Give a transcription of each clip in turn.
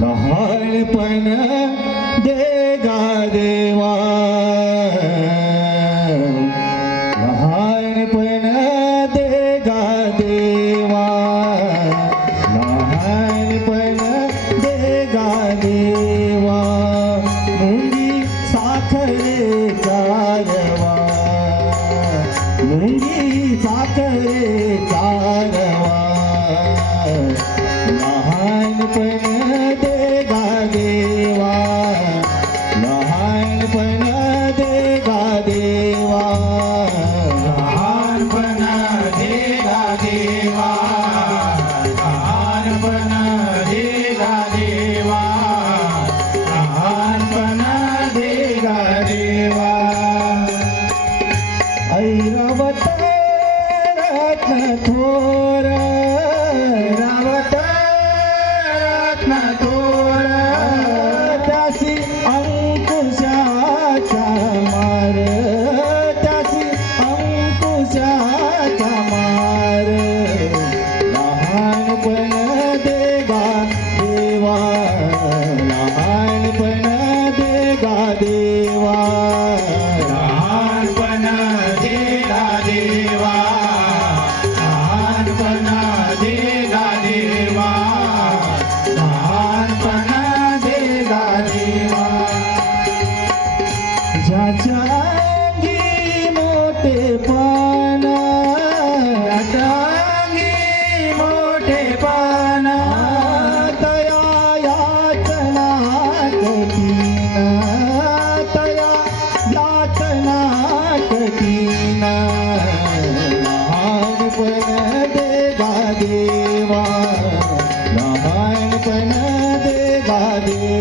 लहानपण दे गा देवा. दे साखरे चारवा लहानपण Pull देगा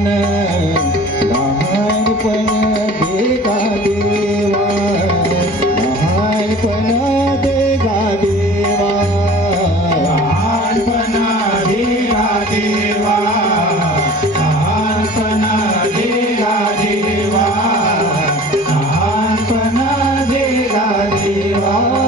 मन लहानपण देगा देवा. लहानपण देगा देवा. लहानपण देगा देवा. लहानपण देगा देवा. लहानपण देगा देवा.